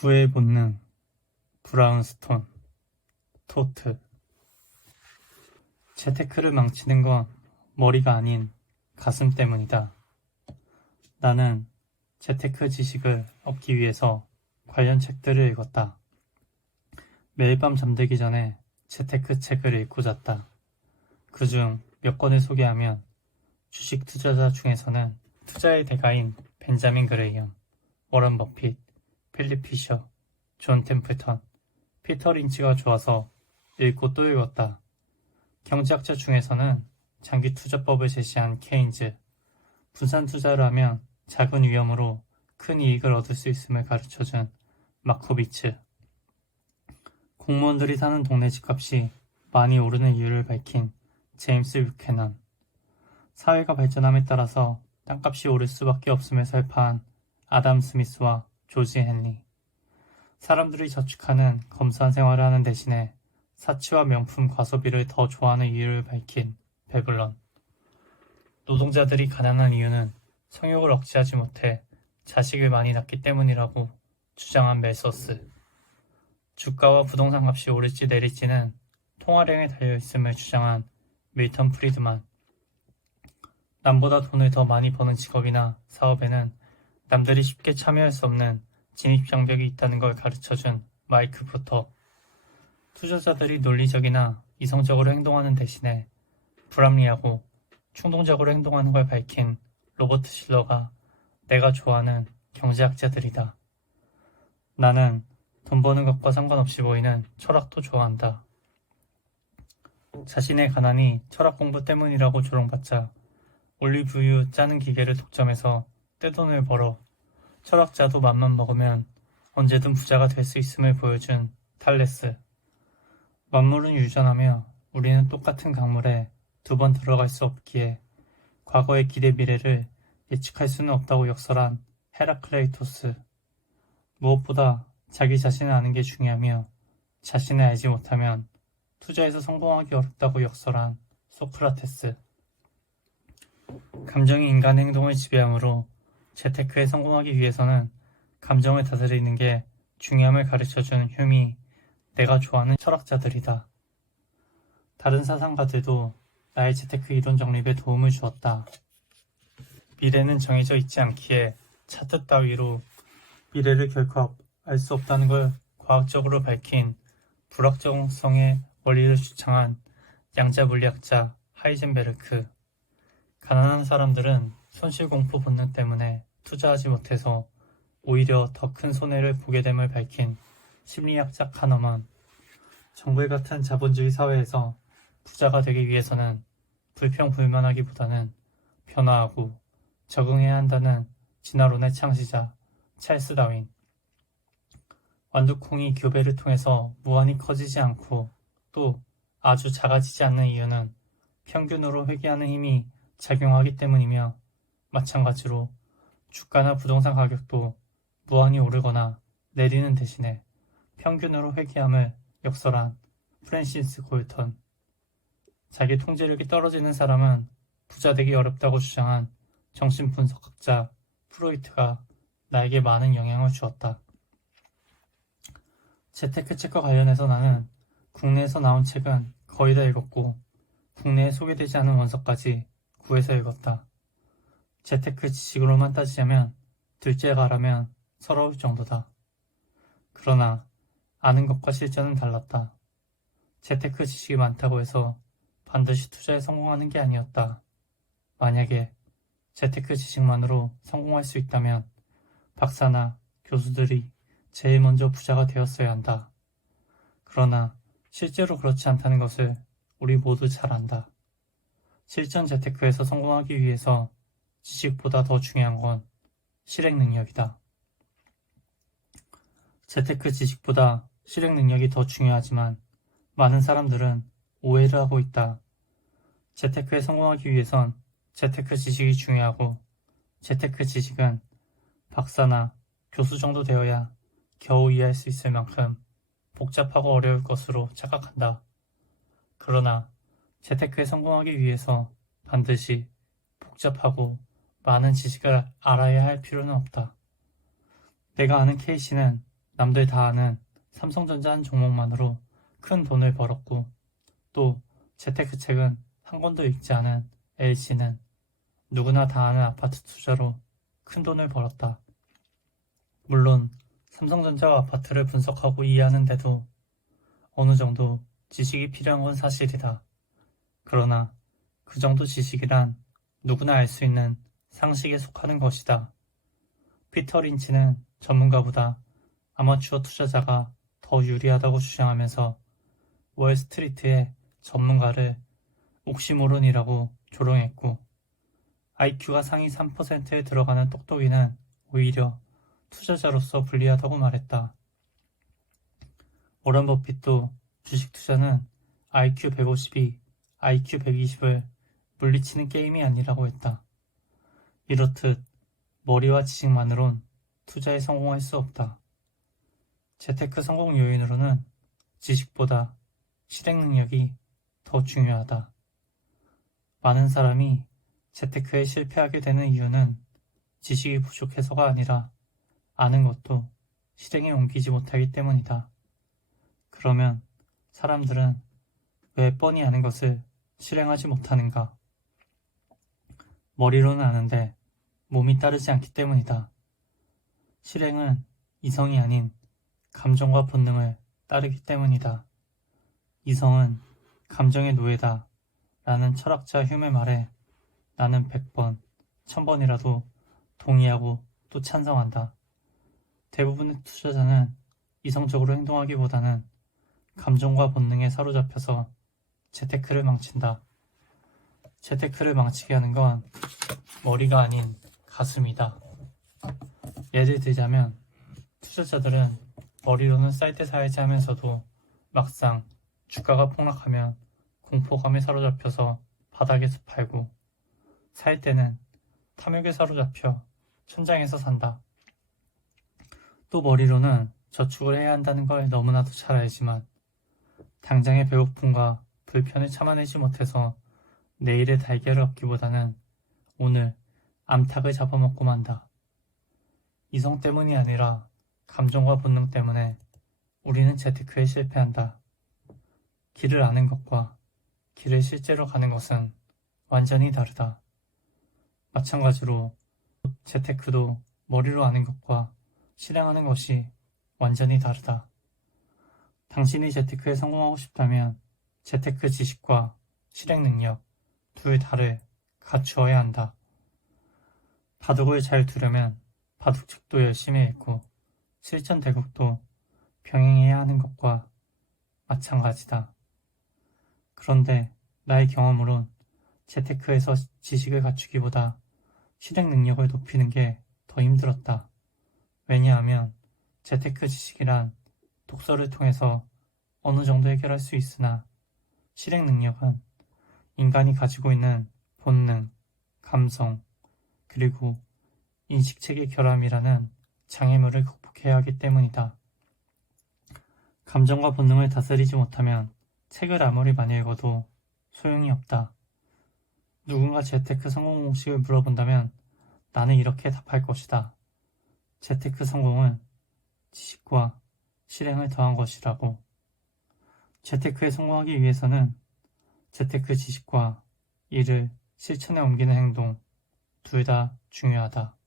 구의 본능, 브라운스톤, 토트. 재테크를 망치는 건 머리가 아닌 가슴 때문이다. 나는 재테크 지식을 얻기 위해서 관련 책들을 읽었다. 매일 밤 잠들기 전에 재테크 책을 읽고 잤다. 그중 몇 권을 소개하면 주식 투자자 중에서는 투자의 대가인 벤자민 그레이엄, 워런 버핏, 필립 피셔, 존 템플턴, 피터 린치가 좋아서 읽고 또 읽었다. 경제학자 중에서는 장기 투자법을 제시한 케인즈, 분산 투자를 하면 작은 위험으로 큰 이익을 얻을 수 있음을 가르쳐준 마코비츠, 공무원들이 사는 동네 집값이 많이 오르는 이유를 밝힌 제임스 뷰캐넌, 사회가 발전함에 따라서 땅값이 오를 수밖에 없음을 설파한 아담 스미스와 조지 헨리, 사람들이 저축하는 검소한 생활을 하는 대신에 사치와 명품 과소비를 더 좋아하는 이유를 밝힌 베블런, 노동자들이 가난한 이유는 성욕을 억제하지 못해 자식을 많이 낳기 때문이라고 주장한 멜서스, 주가와 부동산 값이 오를지 내릴지는 통화량에 달려있음을 주장한 밀턴 프리드만, 남보다 돈을 더 많이 버는 직업이나 사업에는 남들이 쉽게 참여할 수 없는 진입장벽이 있다는 걸 가르쳐준 마이크 포터, 투자자들이 논리적이나 이성적으로 행동하는 대신에 불합리하고 충동적으로 행동하는 걸 밝힌 로버트 실러가 내가 좋아하는 경제학자들이다. 나는 돈 버는 것과 상관없이 보이는 철학도 좋아한다. 자신의 가난이 철학 공부 때문이라고 조롱받자 올리브유 짜는 기계를 독점해서 떼돈을 벌어 철학자도 맘만 먹으면 언제든 부자가 될 수 있음을 보여준 탈레스, 만물은 유전하며 우리는 똑같은 강물에 두 번 들어갈 수 없기에 과거의 기대 미래를 예측할 수는 없다고 역설한 헤라클레이토스, 무엇보다 자기 자신을 아는 게 중요하며 자신을 알지 못하면 투자에서 성공하기 어렵다고 역설한 소크라테스, 감정이 인간의 행동을 지배하므로 재테크에 성공하기 위해서는 감정을 다스리는 게 중요함을 가르쳐준 휴미, 내가 좋아하는 철학자들이다. 다른 사상가들도 나의 재테크 이론 정립에 도움을 주었다. 미래는 정해져 있지 않기에 차트 따위로 미래를 결코 알 수 없다는 걸 과학적으로 밝힌 불확정성의 원리를 주창한 양자 물리학자 하이젠베르크, 가난한 사람들은 손실공포 본능 때문에 투자하지 못해서 오히려 더 큰 손해를 보게 됨을 밝힌 심리학자 카너만, 정글 같은 자본주의 사회에서 부자가 되기 위해서는 불평불만하기보다는 변화하고 적응해야 한다는 진화론의 창시자 찰스 다윈, 완두콩이 교배를 통해서 무한히 커지지 않고 또 아주 작아지지 않는 이유는 평균으로 회귀하는 힘이 작용하기 때문이며, 마찬가지로 주가나 부동산 가격도 무한히 오르거나 내리는 대신에 평균으로 회귀함을 역설한 프랜시스 골턴, 자기 통제력이 떨어지는 사람은 부자 되기 어렵다고 주장한 정신분석학자 프로이트가 나에게 많은 영향을 주었다. 재테크 책과 관련해서 나는 국내에서 나온 책은 거의 다 읽었고 국내에 소개되지 않은 원서까지 구해서 읽었다. 재테크 지식으로만 따지자면 둘째가라면 서러울 정도다. 그러나 아는 것과 실전은 달랐다. 재테크 지식이 많다고 해서 반드시 투자에 성공하는 게 아니었다. 만약에 재테크 지식만으로 성공할 수 있다면 박사나 교수들이 제일 먼저 부자가 되었어야 한다. 그러나 실제로 그렇지 않다는 것을 우리 모두 잘 안다. 실전 재테크에서 성공하기 위해서 지식보다 더 중요한 건 실행 능력이다. 재테크 지식보다 실행 능력이 더 중요하지만 많은 사람들은 오해를 하고 있다. 재테크에 성공하기 위해선 재테크 지식이 중요하고 재테크 지식은 박사나 교수 정도 되어야 겨우 이해할 수 있을 만큼 복잡하고 어려울 것으로 착각한다. 그러나 재테크에 성공하기 위해서 반드시 복잡하고 많은 지식을 알아야 할 필요는 없다. 내가 아는 K씨는 남들 다 아는 삼성전자 한 종목만으로 큰 돈을 벌었고 또 재테크책은 한 권도 읽지 않은 L씨는 누구나 다 아는 아파트 투자로 큰 돈을 벌었다. 물론 삼성전자와 아파트를 분석하고 이해하는데도 어느 정도 지식이 필요한 건 사실이다. 그러나 그 정도 지식이란 누구나 알 수 있는 상식에 속하는 것이다. 피터 린치는 전문가보다 아마추어 투자자가 더 유리하다고 주장하면서 월스트리트의 전문가를 옥시모론이라고 조롱했고 IQ가 상위 3%에 들어가는 똑똑이는 오히려 투자자로서 불리하다고 말했다. 워런 버핏도 주식 투자는 IQ 150이 IQ 120을 물리치는 게임이 아니라고 했다. 이렇듯 머리와 지식만으론 투자에 성공할 수 없다. 재테크 성공 요인으로는 지식보다 실행 능력이 더 중요하다. 많은 사람이 재테크에 실패하게 되는 이유는 지식이 부족해서가 아니라 아는 것도 실행에 옮기지 못하기 때문이다. 그러면 사람들은 왜 뻔히 아는 것을 실행하지 못하는가? 머리로는 아는데 몸이 따르지 않기 때문이다. 실행은 이성이 아닌 감정과 본능을 따르기 때문이다. 이성은 감정의 노예다 라는 철학자 휴메 말에 나는 100번, 1000번이라도 동의하고 또 찬성한다. 대부분의 투자자는 이성적으로 행동하기보다는 감정과 본능에 사로잡혀서 재테크를 망친다. 재테크를 망치게 하는 건 머리가 아닌 가슴이다. 예를 들자면 투자자들은 머리로는 쌀 때 사야지 하면서도 막상 주가가 폭락하면 공포감에 사로잡혀서 바닥에서 팔고 살 때는 탐욕에 사로잡혀 천장에서 산다. 또 머리로는 저축을 해야 한다는 걸 너무나도 잘 알지만 당장의 배고픔과 불편을 참아내지 못해서 내일의 달걀을 얻기보다는 오늘 암탉을 잡아먹고 만다. 이성 때문이 아니라 감정과 본능 때문에 우리는 재테크에 실패한다. 길을 아는 것과 길을 실제로 가는 것은 완전히 다르다. 마찬가지로 재테크도 머리로 아는 것과 실행하는 것이 완전히 다르다. 당신이 재테크에 성공하고 싶다면 재테크 지식과 실행 능력 둘 다를 갖추어야 한다. 바둑을 잘 두려면 바둑책도 열심히 읽고 실전 대국도 병행해야 하는 것과 마찬가지다. 그런데 나의 경험으론 재테크에서 지식을 갖추기보다 실행 능력을 높이는 게 더 힘들었다. 왜냐하면 재테크 지식이란 독서를 통해서 어느 정도 해결할 수 있으나 실행 능력은 인간이 가지고 있는 본능, 감성, 그리고 인식체계 결함이라는 장애물을 극복해야 하기 때문이다. 감정과 본능을 다스리지 못하면 책을 아무리 많이 읽어도 소용이 없다. 누군가 재테크 성공 공식을 물어본다면 나는 이렇게 답할 것이다. 재테크 성공은 지식과 실행을 더한 것이라고. 재테크에 성공하기 위해서는 재테크 지식과 이를 실천에 옮기는 행동 둘 다 중요하다.